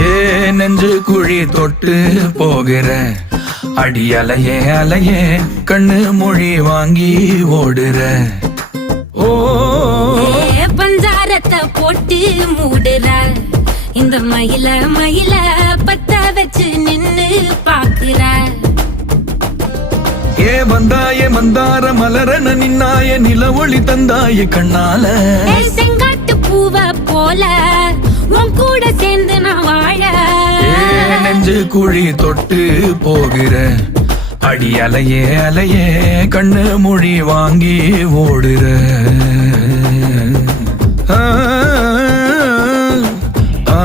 ஏ நெஞ்சு குழி தொட்டு போகிற அடி அலையே அலையே கண்ணு மொழி வாங்கி ஓடுற. ஓ பஞ்சாரத்தை போட்டு மூடுற இந்த மயில மயில பத்த வச்சு நின்னு பாக்குற. ஏ வந்தாய மந்தார மலரன நின்னாய நில ஒளி தந்தாய கண்ணால. செங்காட்டு பூவ போல உன் கூட சேர்ந்து நான் வாழ. நெஞ்சு குழி தொட்டு போகிற அடி அலையே அலையே கண்ணு மொழி வாங்கி ஓடுற. ஆ ஆ